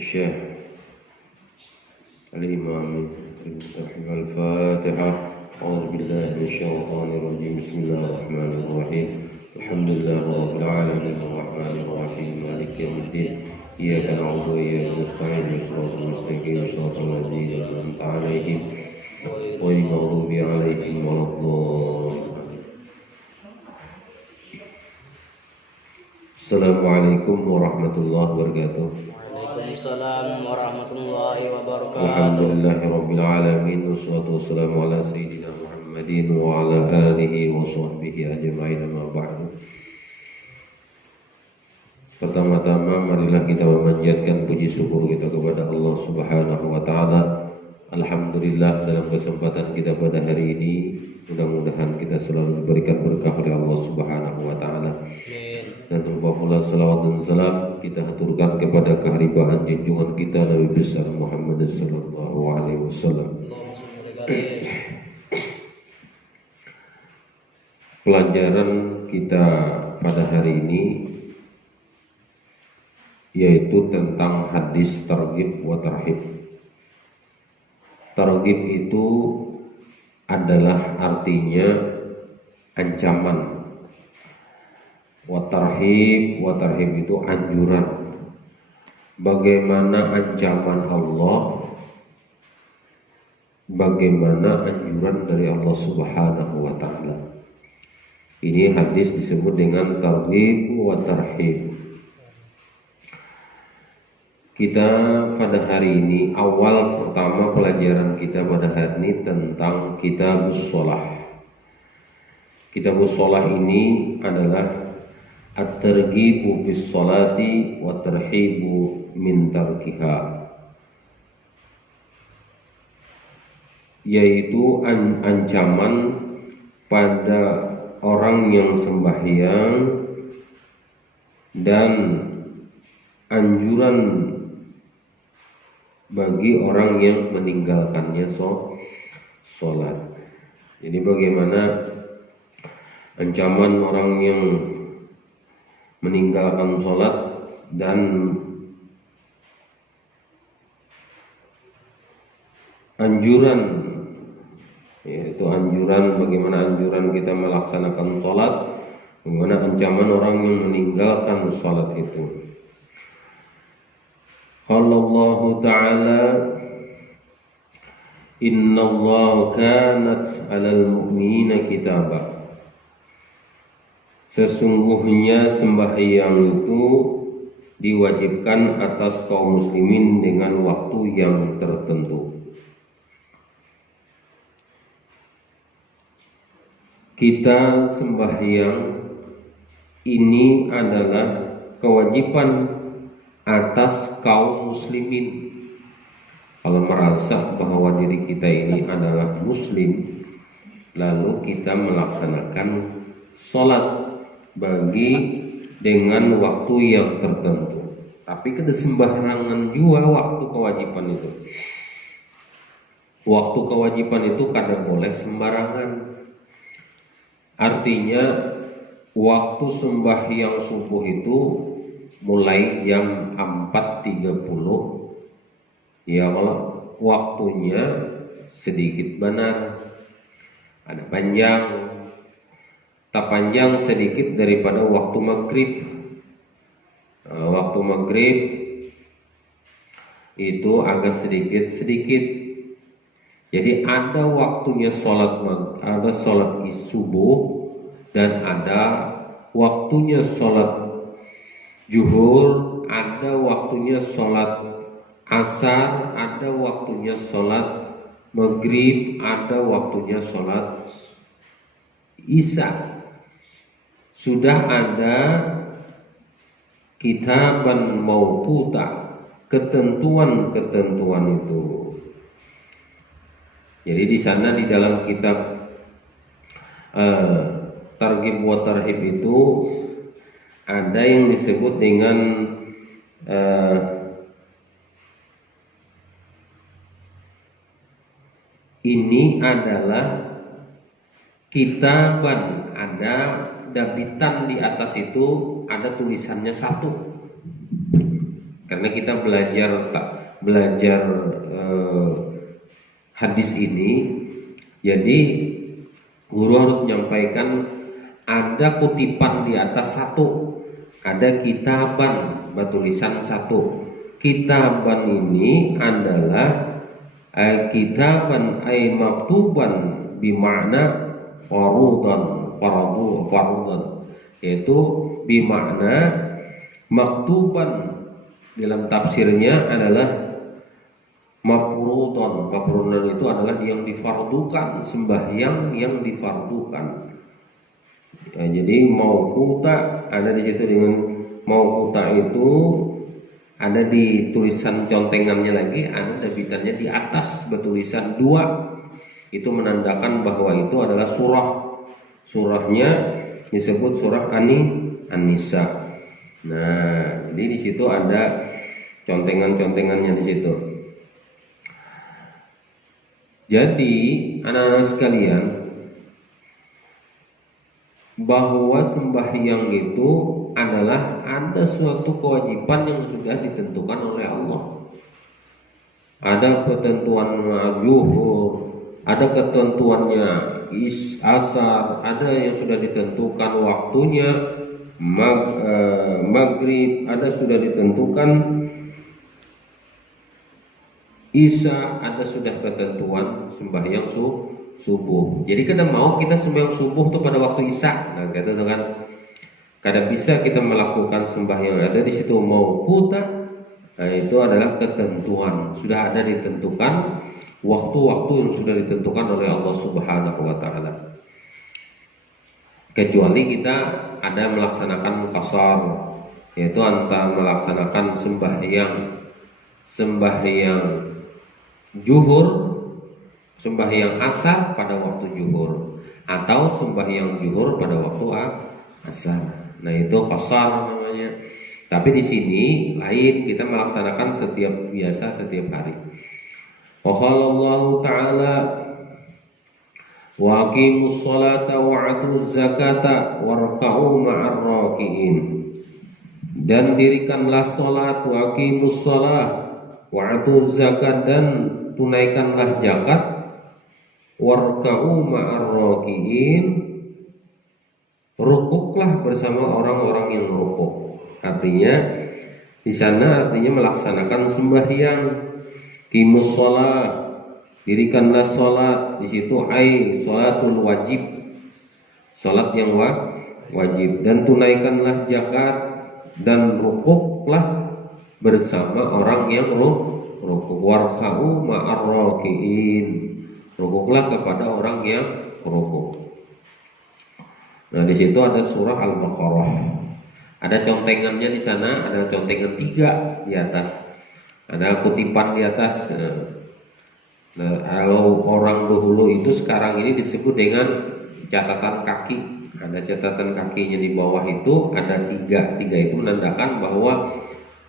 الشيخ الإمام الفاتحة. أعوذ بالله من الشيطان الرجيم. بسم الله الرحمن الرحيم. الحمد لله رب العالمين الرحمن الرحيم مالك يوم الدين. إياك نعبد وإياك نستعين صراط المستقيم صراط الذين أنعمت عليهم غير المغضوب عليهم ولا الضالين. Assalamualaikum warahmatullahi wabarakatuh. Waalaikumsalam warahmatullahi wabarakatuh. Alhamdulillahirabbil alamin wassalatu wassalamu ala sayyidina Muhammadin wa ala alihi wa sahbihi ajma'in, amma ba'du. Pertama-tama marilah kita memanjatkan puji syukur kita kepada Allah Subhanahu wa taala. Alhamdulillah, dalam kesempatan kita pada hari ini mudah-mudahan kita selalu diberikan berkah oleh Allah Subhanahu wa taala. Dan tanpa pula salawat dan salam kita haturkan kepada keharibahan junjungan kita Nabi besar Muhammad sallallahu alaihi wasallam. Pelajaran kita pada hari ini yaitu tentang hadis targhib wa tarhib. Targhib itu adalah artinya ancaman. Watarhib itu anjuran. Bagaimana ancaman Allah, bagaimana anjuran dari Allah Subhanahu wa taala. Ini hadis disebut dengan targhib wa tarhib. Kita pada hari ini awal pertama pelajaran kita pada hari ini tentang Kitabus Shalah. Kitabus Shalah ini adalah at-targhibu bis sholati wa tarhibu min tarkiha, yaitu ancaman pada orang yang sembahyang dan anjuran bagi orang yang meninggalkannya sholat. Jadi bagaimana ancaman orang yang meninggalkan sholat dan anjuran, yaitu anjuran bagaimana anjuran kita melaksanakan sholat, bagaimana ancaman orang yang meninggalkan sholat itu. Qala Allah Ta'ala, Inna Allah kanat 'alal mu'minina kitaba. Sesungguhnya sembahyang itu diwajibkan atas kaum muslimin dengan waktu yang tertentu. Kita sembahyang ini adalah kewajiban atas kaum muslimin. Kalau merasa bahwa diri kita ini adalah muslim, lalu kita melaksanakan sholat dengan waktu yang tertentu. Tapi kada sembarangan juga waktu kewajiban itu. Waktu kewajiban itu kada boleh sembarangan. Artinya waktu sembahyang subuh itu mulai jam 4.30. Ya, kalau waktunya sedikit benar, ada panjang, tak panjang sedikit daripada waktu maghrib. maghrib itu agak sedikit. Jadi ada waktunya ada sholat subuh dan ada waktunya sholat zuhur, ada waktunya sholat asar, ada waktunya sholat maghrib, ada waktunya sholat isya. Sudah ada kitaban mauquta, ketentuan itu. Jadi di sana di dalam kitab Targhib wa Tarhib itu ada yang disebut dengan ini adalah kitaban, ada dabitan di atas itu ada tulisannya satu. Karena kita belajar hadis ini, jadi guru harus menyampaikan ada kutipan di atas satu, ada kitaban bertulisan satu. Kitaban ini adalah kitaban ay maktuban bimakna farudan, yaitu bimakna maktuban dalam tafsirnya adalah mafruḍan. Mafruḍan itu adalah yang difardukan, sembahyang yang difardukan. Ya, jadi mauquta ada di situ, dengan mauquta itu ada di tulisan contengannya lagi, ada dabitannya di atas bertulisan 2. Itu menandakan bahwa itu adalah surah. Surahnya disebut surah An-Nisa. Nah, jadi di situ ada contengan-contengannya di situ. Jadi anak-anak sekalian, bahwa sembahyang itu adalah ada suatu kewajiban yang sudah ditentukan oleh Allah. Ada ketentuan zuhur, ada ketentuannya asar, ada yang sudah ditentukan waktunya maghrib, ada sudah ditentukan isya, ada sudah ketentuan sembahyang subuh. Jadi kadang mau kita sembahyang subuh itu pada waktu isya, nah kata itu kan, kadang bisa kita melakukan sembahyang ada di situ mauquta. Nah, itu adalah ketentuan, sudah ada ditentukan waktu-waktu yang sudah ditentukan oleh Allah Subhanahu wa taala. Kecuali kita ada melaksanakan qasar, yaitu antara melaksanakan sembahyang zuhur, sembahyang asar pada waktu zuhur, atau sembahyang zuhur pada waktu asar. Nah, itu qasar namanya. Tapi di sini lain, kita melaksanakan setiap hari. Wa qalallahu ta'ala wa aqimus sholata wa atuz zakata warka'u ma'ar raki'in. Dan dirikanlah salat, wa aqimus shalah wa atuz zakat, dan tunaikanlah zakat, warka'u ma'ar raki'in, rukuklah bersama orang-orang yang rukuk. Artinya di sana artinya melaksanakan sembahyang. Qimus shalah, dirikanlah salat, di situ ai salatul wajib, salat yang wajib, dan tunaikanlah zakat, dan rukuklah bersama orang yang rukuk. Warka'u ma'ar raki'in, rukuklah kepada orang yang rukuk. Nah, di situ ada surah Al-Baqarah. Ada contengannya di sana, ada contengan 3 di atas. Ada kutipan di atas. Nah, kalau orang dahulu itu sekarang ini disebut dengan catatan kaki. Ada catatan kakinya di bawah itu ada 3. 3 itu menandakan bahwa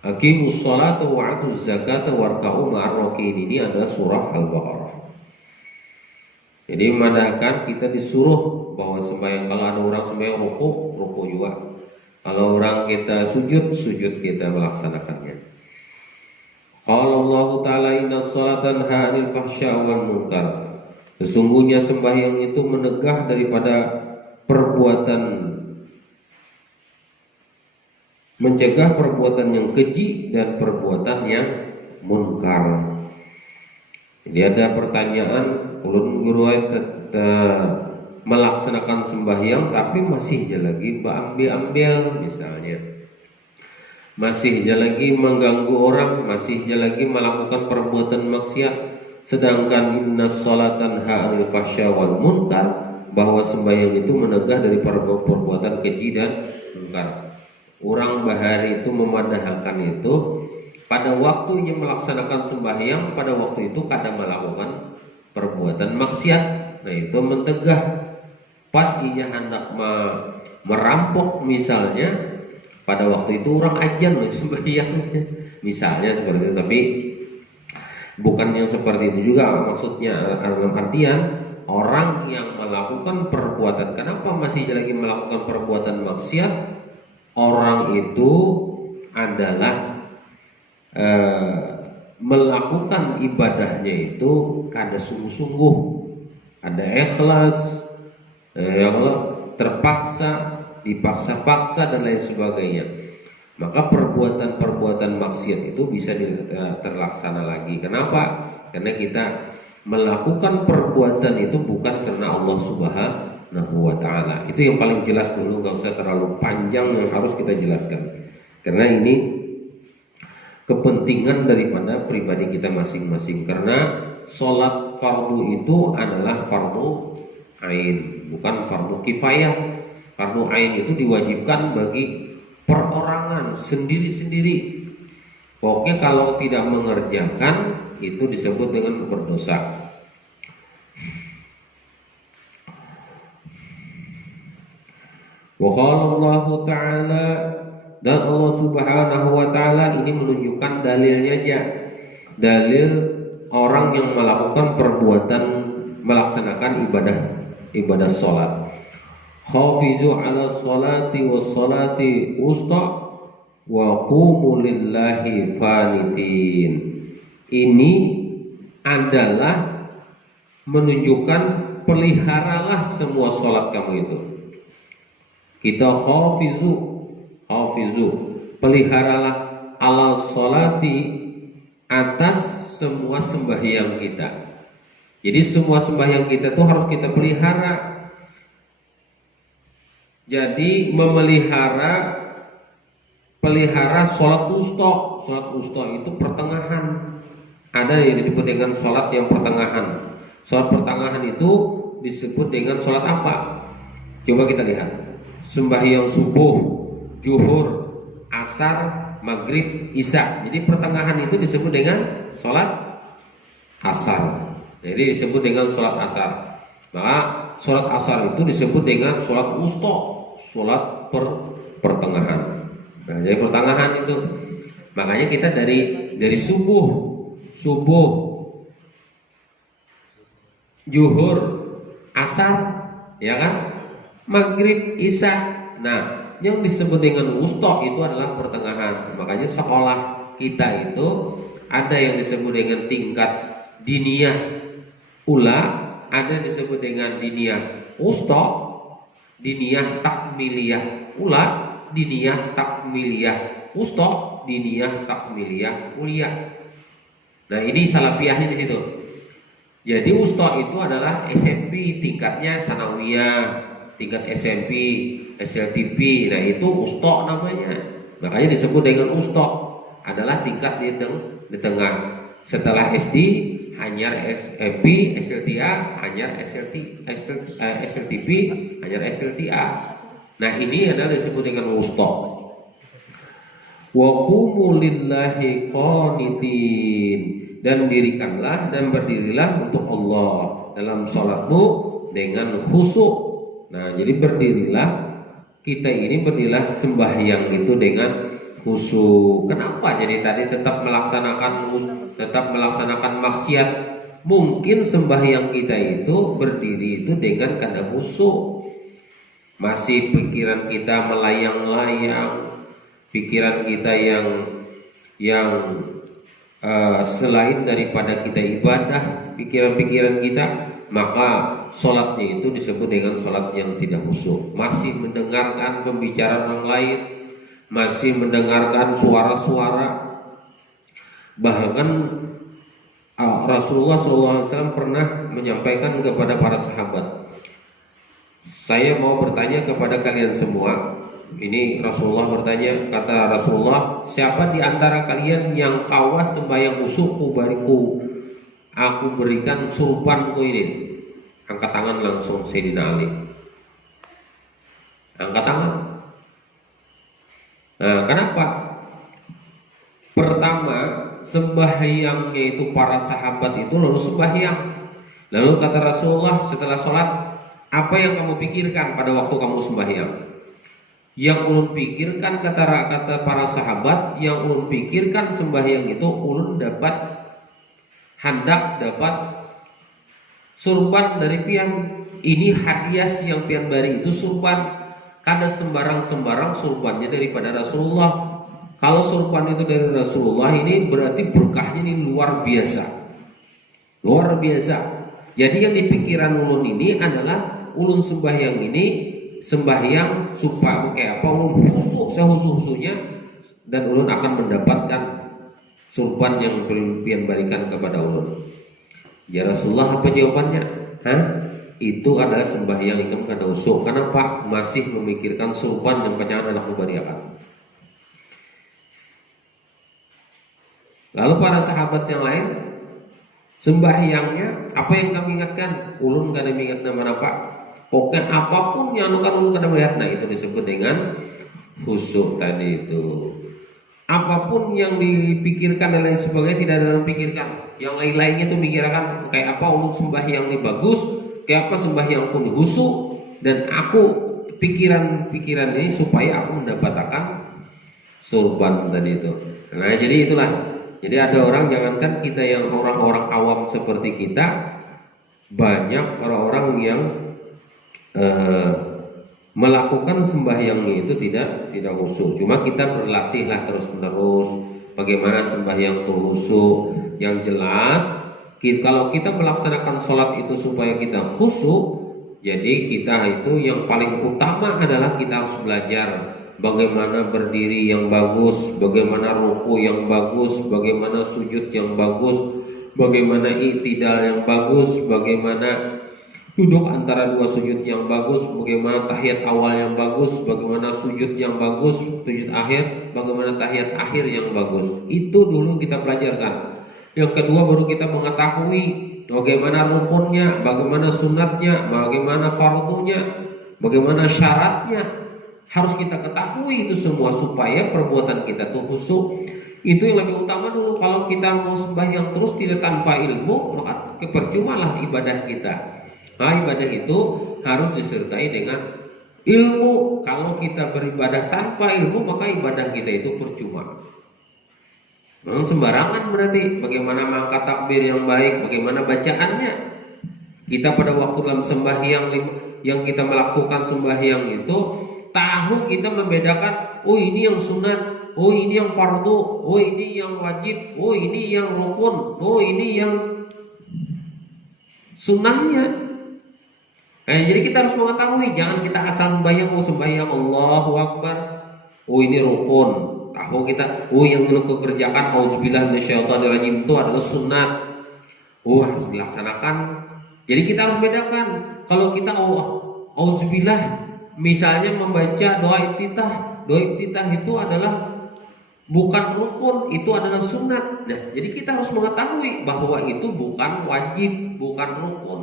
aqimus sholata wa atuz zakata warka'u ma'ar raki'in ini adalah surah Al-Baqarah. Jadi menandakan kita disuruh bahwa sembahyang, kalau ada orang sembahyang rukuk juga. Kalau orang kita sujud kita melaksanakannya. Qala Allah Ta'ala inna sholata tanha 'anil fahsya'i wal munkar. Sesungguhnya sembahyang itu menegah daripada perbuatan mencegah perbuatan yang keji dan perbuatan yang munkar. Jadi ada pertanyaan, ulun guru melaksanakan sembahyang tapi masih aja lagi ambil misalnya, masih aja lagi mengganggu orang, masih aja lagi melakukan perbuatan maksiat, sedangkan innas sholatan ha'anil fahsya wal munkar, bahwa sembahyang itu menegah dari perbuatan keji dan munkar. Orang bahari itu memadahkan itu pada waktunya melaksanakan sembahyang, pada waktu itu kadang melakukan perbuatan maksiat. Nah itu mencegah. Pas ia hendak merampok misalnya, pada waktu itu orang ajan sembahyang misalnya seperti itu. Tapi bukan yang seperti itu juga maksudnya, dalam artian orang yang melakukan perbuatan, kenapa masih lagi melakukan perbuatan maksiat? Orang itu adalah melakukan ibadahnya itu kada sungguh-sungguh, ada ikhlas, ya Allah, terpaksa, dipaksa-paksa dan lain sebagainya. Maka perbuatan-perbuatan maksiat itu bisa terlaksana lagi. Kenapa? Karena kita melakukan perbuatan itu bukan karena Allah Subhanahu wa ta'ala. Itu yang paling jelas dulu, gak usah terlalu panjang yang harus kita jelaskan, karena ini kepentingan daripada pribadi kita masing-masing. Karena sholat fardu itu adalah fardu ain, bukan fardu kifayah. Fardu ain itu diwajibkan bagi perorangan sendiri-sendiri. Pokoknya kalau tidak mengerjakan itu disebut dengan berdosa. Wa qala Allah Ta'ala, dan Allah Subhanahu wa ta'ala ini menunjukkan dalilnya aja. Dalil orang yang melakukan perbuatan melaksanakan ibadah sholat. Hafizu ala sholati was sholati wusta wa qumu lillahi fanitin. Ini adalah menunjukkan peliharalah semua sholat kamu itu. Kita hafizu, peliharalah ala sholati, atas semua sembahyang kita. Jadi semua sembahyang kita tuh harus kita pelihara. Jadi pelihara sholat wusta. Sholat wusta itu pertengahan. Ada yang disebut dengan sholat yang pertengahan. Sholat pertengahan itu disebut dengan sholat apa? Coba kita lihat. Sembahyang subuh, zuhur, asar, maghrib, isya. Jadi pertengahan itu disebut dengan sholat asar. Jadi disebut dengan sholat asar. Maka sholat asar itu disebut dengan sholat wusta, sholat pertengahan. Nah, jadi pertengahan itu. Makanya kita dari subuh, zuhur, asar, ya kan? Maghrib, isya. Nah, yang disebut dengan wusta itu adalah pertengahan. Makanya sekolah kita itu ada yang disebut dengan tingkat diniyah ula, ada yang disebut dengan diniyah wusta, diniyah takmiliyah ula, diniyah takmiliyah wusta, diniyah takmiliyah ulia. Nah, ini salafiyahnya di situ. Jadi wusta itu adalah SMP, tingkatnya sanawiyah, tingkat SMP, SLTP. Nah, itu wusta namanya. Makanya disebut dengan wusta, adalah tingkat di tengah. Setelah SD hanyar SMP, SLTA, hanyar SLTP, hanyar SLTA. Nah, ini adalah disebut dengan wusta. Wa qumu lillahi qanitin, dan dirikanlah dan berdirilah untuk Allah dalam sholatmu dengan khusyuk. Nah, jadi berdirilah, kita ini berdirilah sembahyang itu dengan khusyuk. Kenapa? Jadi tadi tetap melaksanakan maksiat. Mungkin sembahyang kita itu berdiri itu dengan kada khusyuk. Masih pikiran kita melayang-layang, pikiran kita yang selain daripada kita ibadah, pikiran-pikiran kita, maka sholatnya itu disebut dengan sholat yang tidak khusyuk. Masih mendengarkan pembicaraan orang lain, masih mendengarkan suara-suara. Bahkan Rasulullah SAW pernah menyampaikan kepada para sahabat, saya mau bertanya kepada kalian semua. Ini Rasulullah bertanya, kata Rasulullah, siapa di antara kalian yang kawas sembahyang usuku bariku, aku berikan surbanku ini? Angkat tangan langsung Sayyidina Ali. Angkat tangan. Nah, kenapa? Pertama, sembahyangnya itu para sahabat itu lalu sembahyang. Lalu kata Rasulullah setelah sholat, apa yang kamu pikirkan pada waktu kamu sembahyang? Yang ulun pikirkan, kata para sahabat, yang ulun pikirkan sembahyang itu ulun dapat surban dari pian. Ini hadiah yang pian bari itu surban. Kada sembarang surbannya daripada Rasulullah. Kalau surban itu dari Rasulullah, ini berarti berkahnya ini luar biasa. Luar biasa. Jadi yang di pikiran ulun ini adalah ulun sembahyang ini sembahyang supaya kayak apa, ulun khusyuk sehusu-husunya, dan ulun akan mendapatkan surban yang pian berikan kepada ulun. Ya Rasulullah, apa jawabannya? Itu adalah sembahyang ikam kada usuk. Kenapa? Masih memikirkan surban yang pacangan anak mubariakan. Lalu para sahabat yang lain sembahyangnya apa yang kami ingatkan? Ulun kada mengingat nama apa? Pokoknya apapun yang ulun kada melihat. Nah, itu disebut dengan khusyuk tadi itu. Apapun yang dipikirkan dan lain sebagainya tidak ada dalam pikirkan. Yang lain-lainnya itu mikirkan kayak apa ulun sembahyang ini bagus, kayak apa sembahyang pun khusyuk, dan aku pikiran ini supaya aku mendapatkan surban tadi itu. Nah, jadi itulah. Jadi ada orang, jangankan kita yang orang-orang awam seperti kita, banyak orang-orang yang melakukan sembahyangnya itu tidak khusyuk. Cuma kita berlatihlah terus-menerus bagaimana sembahyang itu khusyuk. Yang jelas, kalau kita melaksanakan sholat itu supaya kita khusyuk, jadi kita itu yang paling utama adalah kita harus belajar bagaimana berdiri yang bagus, bagaimana ruku yang bagus, bagaimana sujud yang bagus, bagaimana i'tidal yang bagus, bagaimana duduk antara dua sujud yang bagus, bagaimana tahiyat awal yang bagus, bagaimana sujud yang bagus, sujud akhir, bagaimana tahiyat akhir yang bagus. Itu dulu kita pelajarkan. Yang kedua baru kita mengetahui bagaimana rukunnya, bagaimana sunatnya, bagaimana fardunya, bagaimana syaratnya. Harus kita ketahui itu semua supaya perbuatan kita tuh khusyuk. Itu yang lebih utama dulu. Kalau kita mau sembahyang terus tidak tanpa ilmu, maka percumalah ibadah kita. Nah, ibadah itu harus disertai dengan ilmu. Kalau kita beribadah tanpa ilmu, maka ibadah kita itu percuma. Memang sembarangan berarti. Bagaimana mengangkat takbir yang baik, bagaimana bacaannya. Kita pada waktu dalam sembahyang yang kita melakukan sembahyang itu, tahu kita membedakan, oh ini yang sunat, oh ini yang fardu, oh ini yang wajib, oh ini yang rukun, oh ini yang sunnahnya. Jadi kita harus mengetahui, jangan kita asal sembahyang, oh sembahyang Allahu Akbar, oh ini rukun. Tahu kita, oh yang kita kerjakan auzubillahi minasyaitonirrajim itu adalah sunat, oh harus dilaksanakan. Jadi kita harus bedakan. Kalau kita auzubillah, misalnya membaca doa iftitah itu adalah bukan rukun, itu adalah sunat. Nah, jadi kita harus mengetahui bahwa itu bukan wajib, bukan rukun.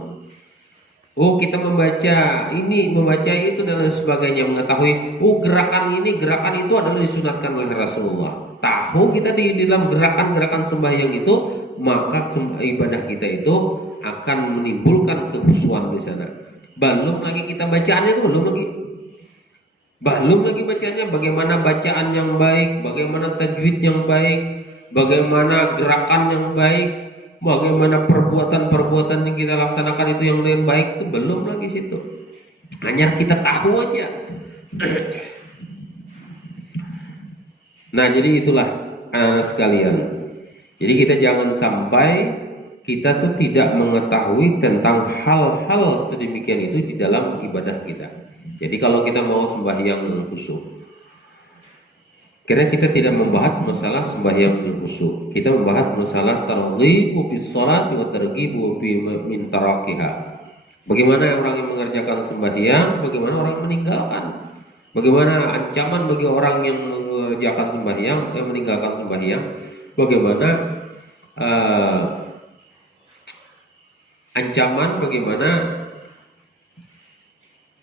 Oh, kita membaca ini, membaca itu dan lain sebagainya, mengetahui gerakan itu adalah disunatkan oleh Rasulullah. Tahu kita di dalam gerakan-gerakan sembahyang itu, maka ibadah kita itu akan menimbulkan kekhusyuan di sana. Belum lagi kita bacaannya itu belum lagi bacaannya, bagaimana bacaan yang baik, bagaimana tajwid yang baik, bagaimana gerakan yang baik, bagaimana perbuatan-perbuatan yang kita laksanakan itu yang lebih baik, itu belum lagi situ. Hanya kita tahu aja. Nah, jadi itulah anak-anak sekalian. Jadi kita jangan sampai kita tuh tidak mengetahui tentang hal-hal sedemikian itu di dalam ibadah kita. Jadi kalau kita mau sembahyang khusyuk, Karena kita tidak membahas masalah sembahyang bil khusyuk. Kita membahas masalah targhibu fis shalat wa targhibu min tarakiha. Bagaimana orang yang mengerjakan sembahyang, bagaimana orang yang meninggalkan. Bagaimana ancaman bagi orang yang mengerjakan sembahyang, yang meninggalkan sembahyang. Bagaimana ancaman, bagaimana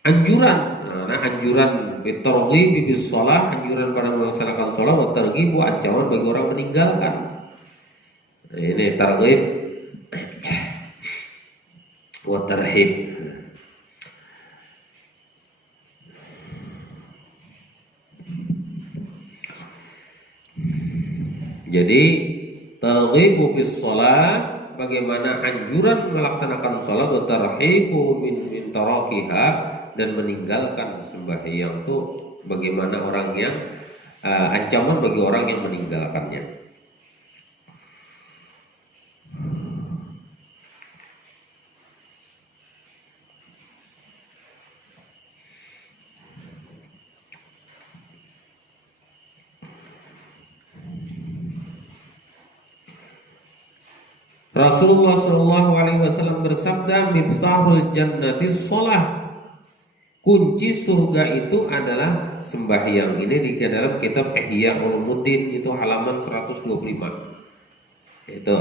anjuran. Nah, anjuran targhib bis shalah, anjuran pada melaksanakan salat, wa targhib, ancaman bagi orang meninggalkan. Nah, ini targhib wa tarhib. Jadi targhib bis shalah, bagaimana anjuran melaksanakan salat, wa tarhibu min tarakiha, dan meninggalkan sembahyang itu bagaimana orang yang ancaman bagi orang yang meninggalkannya. Rasulullah SAW bersabda, miftahul jannati shalah. Kunci surga itu adalah sembahyang. Ini di dalam kitab Ihya Ulumuddin, itu halaman 125. Itu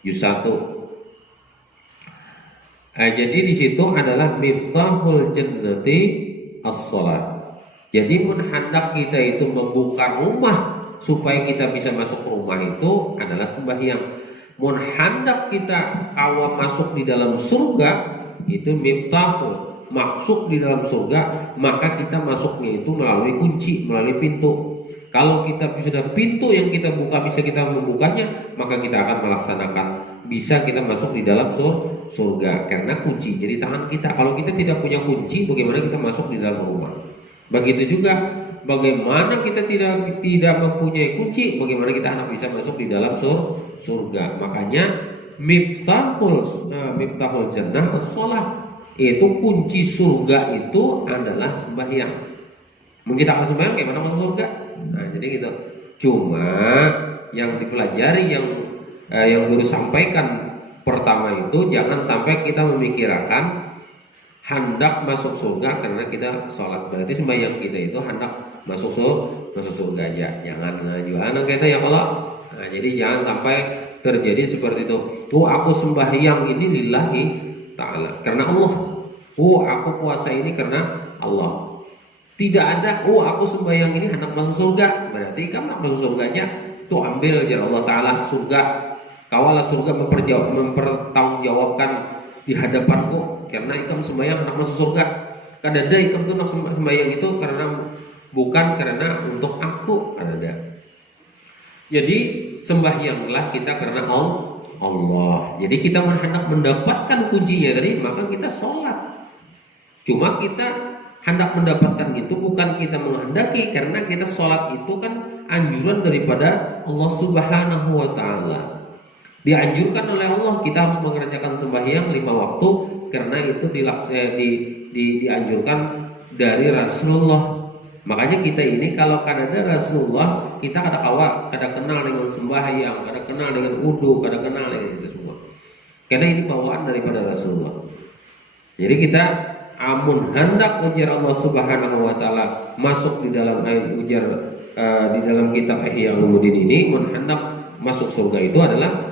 juz 1. Jadi di situ adalah miftahul jannati as-shalah. Jadi hendak kita itu membuka rumah supaya kita bisa masuk ke rumah itu adalah sembahyang. Hendak kita awam masuk di dalam surga itu miftahul, masuk di dalam surga, maka kita masuknya itu melalui kunci, melalui pintu. Kalau kita sudah pintu yang kita buka bisa kita membukanya, maka kita akan melaksanakan, bisa kita masuk di dalam surga karena kunci jadi tangan kita. Kalau kita tidak punya kunci, bagaimana kita masuk di dalam rumah? Begitu juga bagaimana kita tidak mempunyai kunci, bagaimana kita akan bisa masuk di dalam surga. Makanya miftahul jannah as-shalah. Itu kunci surga itu adalah sembahyang. Mungkin kita akan sembahyang kayak mana masuk surga? Nah, jadi gitu. Cuma yang dipelajari yang guru sampaikan pertama itu jangan sampai kita memikirkan hendak masuk surga karena kita sholat. Berarti sembahyang kita itu hendak masuk surga aja. Jangan jualan kita ya Allah. Nah, jadi jangan sampai terjadi seperti itu. Aku sembahyang ini lillahi ta'ala, karena Allah. Aku puasa ini karena Allah. Tidak ada aku sembahyang ini hendak masuk surga. Berarti kamu masuk surganya tuh ambil aja Allah Ta'ala surga. Kawalah surga mempertanggungjawabkan di hadapanku karena ikam sembahyang hendak masuk surga. Kadada ikam tuh sembahyang itu karena bukan karena untuk aku. Kadada. Jadi sembahyanglah kita karena Allah. Jadi kita hendak mendapatkan kuncinya tadi, maka kita sholat. Cuma kita hendak mendapatkan itu bukan kita menghendaki, karena kita sholat itu kan anjuran daripada Allah Subhanahu wa Ta'ala. Dianjurkan oleh Allah kita harus mengerjakan sembahyang 5 waktu, karena itu dianjurkan dari Rasulullah. Makanya kita ini kalau ada Rasulullah, kita kada kenal dengan sembahyang, kada kenal dengan wudu, kada kenal dengan itu semua. Karena ini bawaan daripada Rasulullah. Jadi kita amun hendak ujar Allah Subhanahu wa Ta'ala masuk di dalam ayat ujar di dalam kitab Ihya Ulumuddin ini, hendak masuk surga itu adalah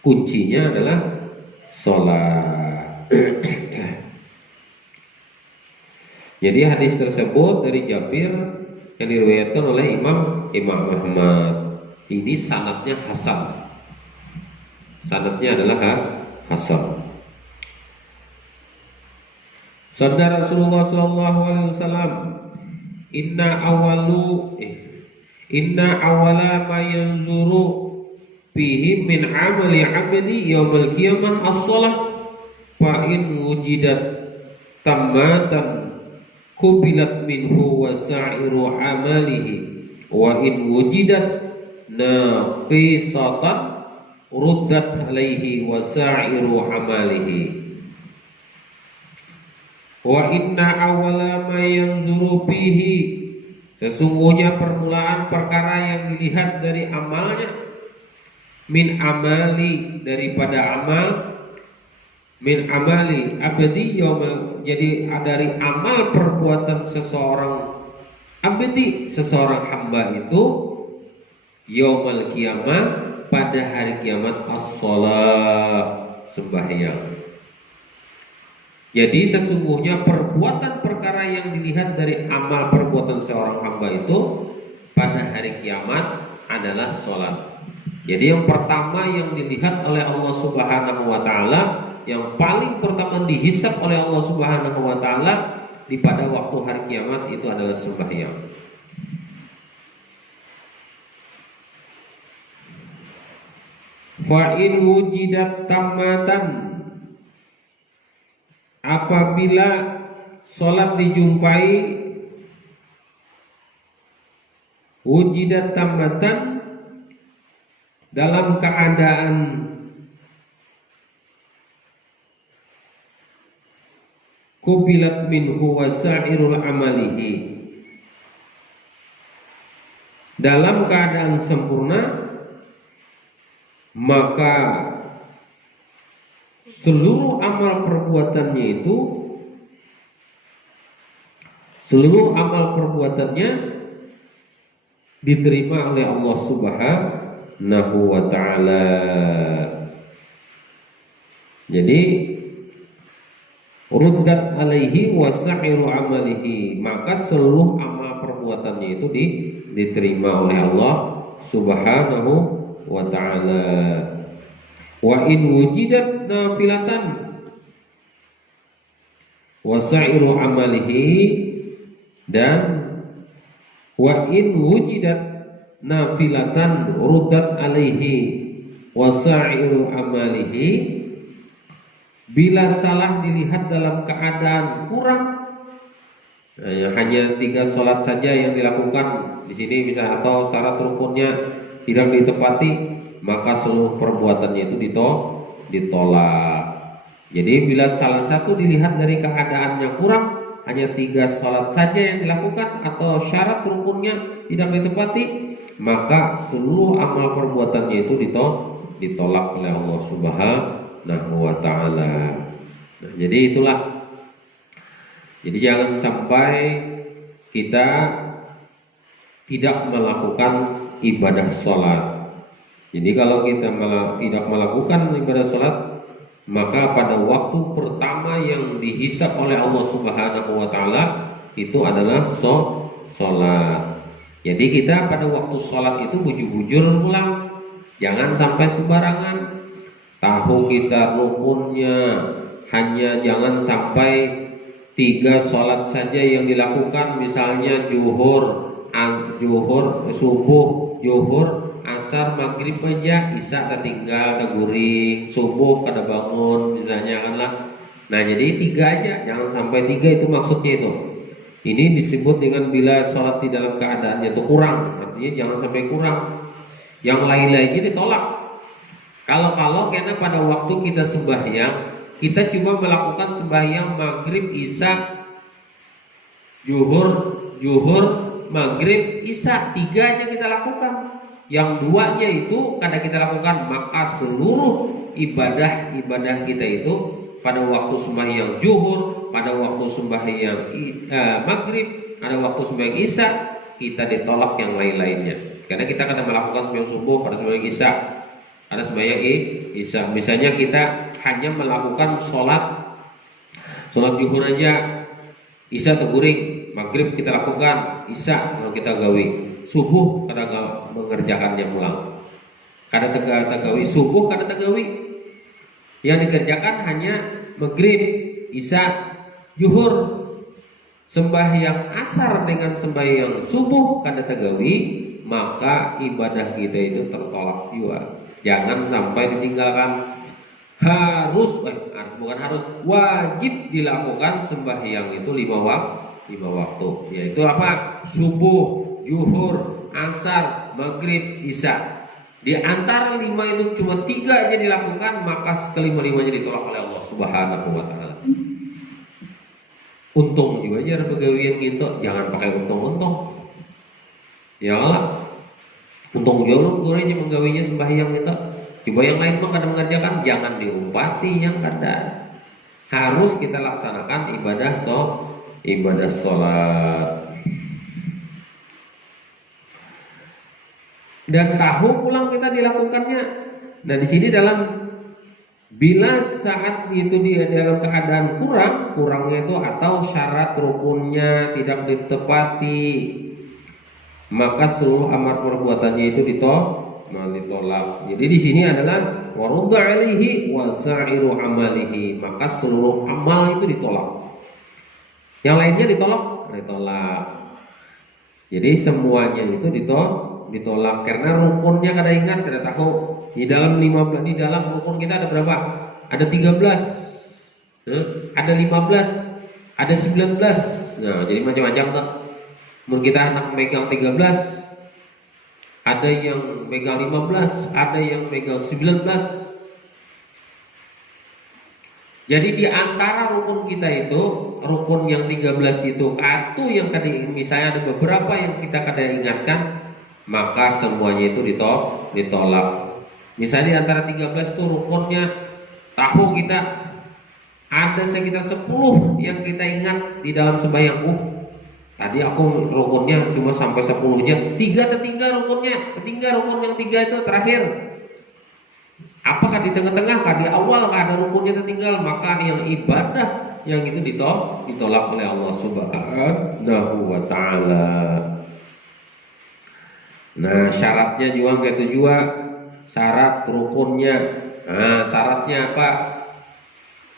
kuncinya adalah sholat. Jadi hadis tersebut dari Jabir yang diriwayatkan oleh Imam Ahmad. Ini sanadnya hasan. Sanadnya adalah hasan. Sabda Rasulullah sallallahu alaihi wasallam, inna awala ma yanzuru fihi min amali 'abdi yaumil qiyamah as-shalah fa in wujidat tammatan kubilat minhu wa sa'iru amalihi wa in wujidat naqisatan ruddat alaihi wa sa'iru amalihi. Wa inna awala ma yanzuru fihi, Sesungguhnya permulaan perkara yang dilihat dari amalnya, min amali daripada amal, min amali abdi yaumil, jadi dari amal perbuatan seseorang abdi, seseorang hamba itu, yaumul kiamah, pada hari kiamat, as-shalah, sembahyang. Jadi sesungguhnya perbuatan perkara yang dilihat dari amal perbuatan seorang hamba itu pada hari kiamat adalah sholat. Jadi yang pertama yang dilihat oleh Allah Subhanahu wa taala, yang paling pertama dihisab oleh Allah Subhanahu wa taala di pada waktu hari kiamat itu adalah sembahyang. Fa in wujidat tammatan, apabila sholat dijumpai, wujidat tammatan, dalam keadaan kubilat minhu wasairul amalihi, dalam keadaan sempurna, maka seluruh amal perbuatannya itu, seluruh amal perbuatannya diterima oleh Allah Subhanahu wa ta'ala. Jadi ruddat alaihi wasa'iru amalihi, maka seluruh amal perbuatannya itu diterima oleh Allah Subhanahu wa ta'ala. Wa in wujidat nafilatan wasa'iru amalihi, dan wa in wujidat nafilatan ruddat alaihi wasa'iru amalihi, bila salah dilihat dalam keadaan kurang, hanya 3 sholat saja yang dilakukan di sini bisa, atau syarat rukunnya tidak ditepati, maka seluruh perbuatannya itu ditolak. Jadi bila salah satu dilihat dari keadaannya kurang, hanya 3 sholat saja yang dilakukan atau syarat rukunnya tidak ditepati, maka seluruh amal perbuatannya itu ditolak oleh Allah Subhanahu wa ta'ala. Nah, jadi itulah. Jadi jangan sampai kita tidak melakukan ibadah sholat. Jadi kalau kita tidak melakukan ibadah sholat, maka pada waktu pertama yang dihisab oleh Allah Subhanahu wa ta'ala itu adalah sholat. Jadi kita pada waktu sholat itu bujur-bujur pulang, jangan sampai sembarangan. Tahu kita rukunnya, hanya jangan sampai 3 sholat saja yang dilakukan, misalnya zuhur, subuh, zuhur, asar, maghrib aja, isya tertinggal, terguring, subuh kada bangun, misalnya kan lah. Nah jadi 3 aja, jangan sampai 3, itu maksudnya itu. Ini disebut dengan bila sholat di dalam keadaannya itu kurang, artinya jangan sampai kurang. Yang lain-lainnya ditolak. Kalau karena pada waktu kita sembahyang, kita cuma melakukan sembahyang maghrib, isya, zuhur, maghrib, isya, 3 aja kita lakukan. Yang 2-nya itu kada kita lakukan, maka seluruh ibadah kita itu pada waktu sembahyang zuhur, pada waktu sembahyang maghrib, pada waktu sembahyang isya, kita ditolak yang lain-lainnya. Karena kita kada melakukan sembahyang subuh, pada sembahyang isya, ada sembahyang isya. Misalnya kita hanya melakukan sholat zuhur aja, isya terguring, maghrib kita lakukan, isya kalau kita gawi, subuh kada mengerjakannya pulang, kada tegawi, subuh kada tegawi, yang dikerjakan hanya maghrib, isya, zuhur. Sembahyang asar dengan sembahyang subuh kada tegawi, maka ibadah kita itu tertolak juga. Jangan sampai ditinggalkan. Wajib dilakukan sembahyang itu 5 waktu, yaitu apa? Subuh, zuhur, asar, maghrib, isya. Di antara 5 itu cuma 3 aja dilakukan, maka kelima-limanya ditolak oleh Allah Subhanahu wa ta'ala. Untung juga aja ada pegawaian gitu, jangan pakai untung-untung. Ya Allah, untung jauh gorengnya menggawinya sembahyang itu. Coba yang lain mah kada mengerjakan, jangan diumpati yang kada. Harus kita laksanakan ibadah sholat. Dan tahu pulang kita dilakukannya. Nah di sini bila saat itu dia dalam keadaan kurangnya itu atau syarat rukunnya tidak ditepati, maka seluruh amar perbuatannya itu ditolak. Jadi di sini adalah warudda alaihi wa sa'iru amalihi, maka seluruh amal itu ditolak. Yang lainnya ditolak. Jadi semuanya itu ditolak karena rukunnya kada ingat, kada tahu. Di dalam rukun kita ada berapa? Ada 13. Ada 15, ada 19. Nah, jadi macam-macam tuh. Mungkin kita anak megang 13, ada yang megang 15, ada yang megang 19. Jadi di antara rukun kita itu, rukun yang 13 itu atau yang tadi misalnya ada beberapa yang kita kada ingatkan, maka semuanya itu ditolak. Misalnya di antara 13 itu rukunnya tahu kita ada sekitar 10 yang kita ingat di dalam sembahyang. Tadi aku rukunnya cuma sampai 10-nya, 3 tertinggal rukunnya, rukun yang 3 itu terakhir. Apakah di tengah-tengah, kah di awal, kah ada rukunnya tertinggal, maka yang ibadah yang itu ditolak oleh Allah Subhanahu wa taala. Nah, syaratnya juga syarat rukunnya. Nah, syaratnya apa?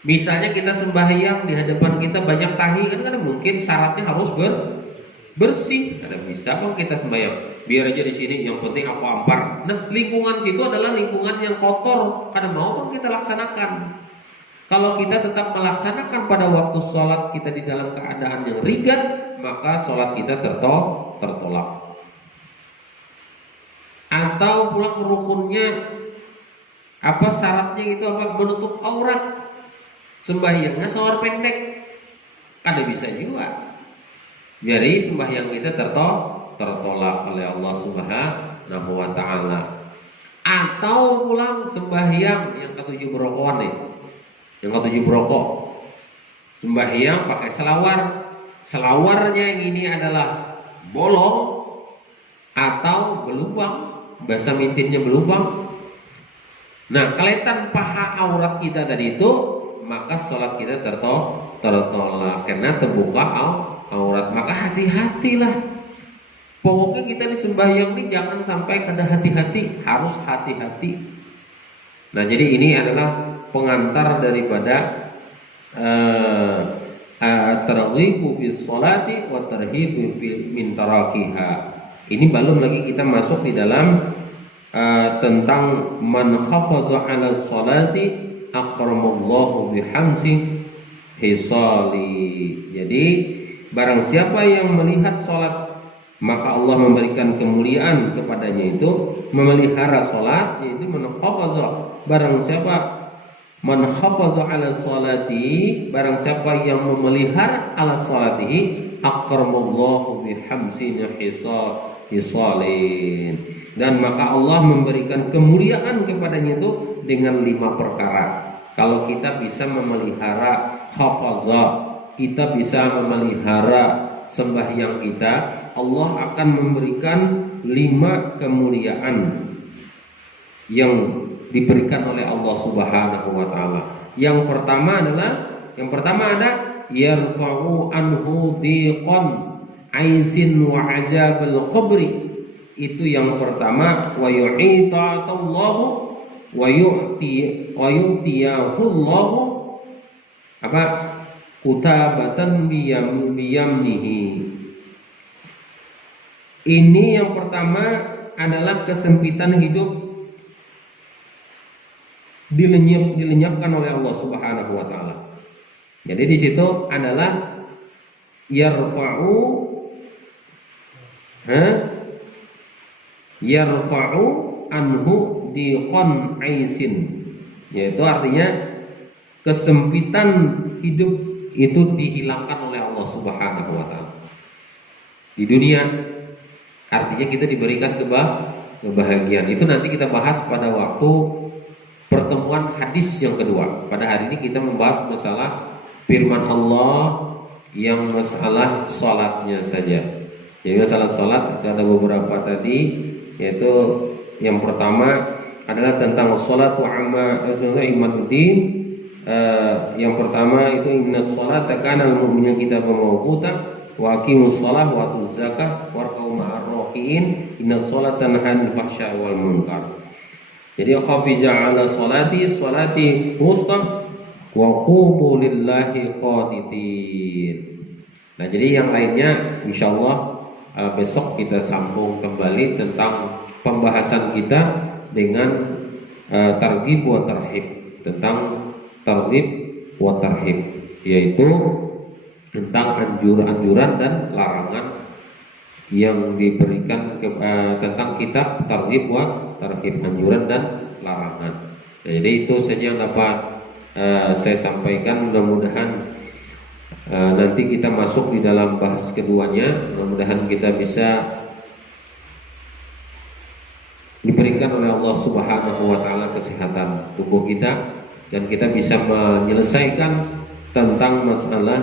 Misalnya kita sembahyang di hadapan kita banyak tahi, kan mungkin syaratnya harus bersih. Ada bisa kok kita sembahyang, biar aja di sini, yang penting aku ampar. Nah, lingkungan situ adalah lingkungan yang kotor, kada mau kok kita laksanakan. Kalau kita tetap melaksanakan pada waktu sholat kita di dalam keadaan yang ringan, maka sholat kita tertolak. Atau pulang rukunnya apa, syaratnya itu apa, menutup aurat, sembahyangnya sawar pendek, kada bisa juga. Jadi sembahyang kita tertolak oleh Allah Subhanahu wa taala. Atau pulang sembahyang yang ketujuh berokokan nih, yang ketujuh berokok, sembahyang pakai selawarnya yang ini adalah bolong atau berlubang, bahasa mintinnya berlubang. Nah, kelihatan paha aurat kita tadi itu, maka sholat kita tertolak karena terbuka aurat. Maka hati-hatilah. Pokoknya kita di sembahyang ini jangan sampai kada hati-hati, harus hati-hati. Nah, jadi ini adalah pengantar daripada targhibu fi sholati wa tarhibu min tarakiha. Ini belum lagi kita masuk di dalam tentang man hafaza 'ala sholati akramallahu bihamsi hisali. Jadi barang siapa yang melihat sholat, maka Allah memberikan kemuliaan kepadanya, itu memelihara sholat, yaitu man hafaza. Barang siapa man hafaza 'ala sholati, barang siapa yang memelihara 'ala sholatihi, akramallahu bihamsi hisalin, dan maka Allah memberikan kemuliaan kepadanya itu dengan 5 perkara. Kalau kita bisa memelihara hafaza, kita bisa memelihara sembahyang kita, Allah akan memberikan 5 kemuliaan yang diberikan oleh Allah Subhanahu wa taala. Yang pertama ada yarfa'u anhu diqan aizin wa azabul qabri. Itu yang pertama. Wa yu'ita'allahu wa yu'tiyahullahu apa, kutabatan biyamnihi. Ini yang pertama adalah kesempitan hidup dilenyapkan oleh Allah Subhanahu wa taala. Jadi di situ adalah yarfa'u anhu diqan aisin, yaitu artinya kesempitan hidup itu dihilangkan oleh Allah Subhanahu wa taala. Di dunia Artinya kita diberikan kebahagiaan. Itu nanti kita bahas pada waktu pertemuan hadis yang kedua. Pada hari ini kita membahas masalah firman Allah yang masalah sholatnya saja. Jadi masalah sholat itu ada beberapa tadi, yaitu yang pertama adalah tentang sholatu amma imanuddin. Yang pertama itu inna sholata kana al-mu'minina kitaban mawquta wa aqimus shalah wa atuz zakah warka'u ma'ar raki'in inna sholata tanha 'anil fahsya'i wal munkar. Jadi khafija 'ala sholati wusta wa qumu lillahi qanitin. Nah, jadi yang lainnya insyaallah besok kita sambung kembali tentang pembahasan kita dengan targhib wa tarhib, tentang targhib wa tarhib, yaitu tentang anjuran dan larangan yang diberikan tentang kitab targhib wa tarhib, anjuran dan larangan. Nah, jadi itu saja yang dapat saya sampaikan. Mudah-mudahan nanti kita masuk di dalam bahas keduanya. Mudah-mudahan kita bisa diberikan oleh Allah Subhanahu wa taala kesehatan tubuh kita, dan kita bisa menyelesaikan tentang masalah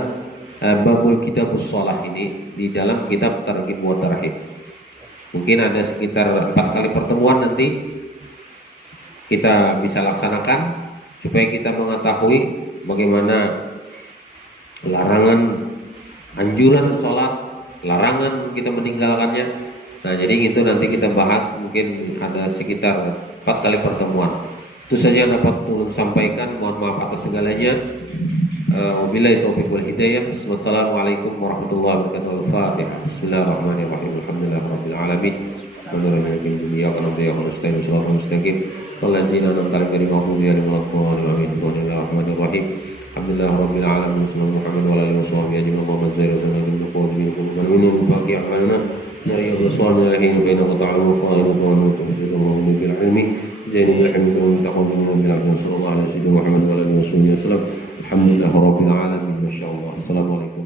babul kitabus shalah ini di dalam kitab targhib wa tarhib. Mungkin ada sekitar 4 kali pertemuan nanti kita bisa laksanakan supaya kita mengetahui bagaimana larangan, anjuran sholat, larangan kita meninggalkannya. Nah, jadi itu nanti kita bahas, mungkin ada sekitar 4 kali pertemuan. Itu saja yang dapat turun sampaikan. Mohon maaf atas segalanya. Wabillahi taufiq wal hidayah. Wassalamualaikum warahmatullahi wabarakatuh. Al-Fatihah. Bismillahirrahmanirrahim. Alhamdulillahirabbil alamin. Bismillahirrahmanirrahim. Iyyaka na'budu wa iyyaka nasta'in. Shiratal mustaqim. Walladzina an'amta 'alaihim ghairil maghdubi 'alaihim waladdallin. Bismillahirrahmanirrahim. Alhamdulillahirabbil alamin. Sallallahu Muhammad wa alihi washabihi ajma'in. Allahumma salli wa sallim ala sayyidina Muhammadin faqih a'malana. Nari Rasulullah alaihi baina qata'al fa'il wa nutusidu bil ilmi zainul hamid wa taqabbal bil abd sallallahu alaihi wasallam Muhammad wa alihi wasallam. Alhamdulillahirabbil alamin. Masyaallah. Assalamualaikum.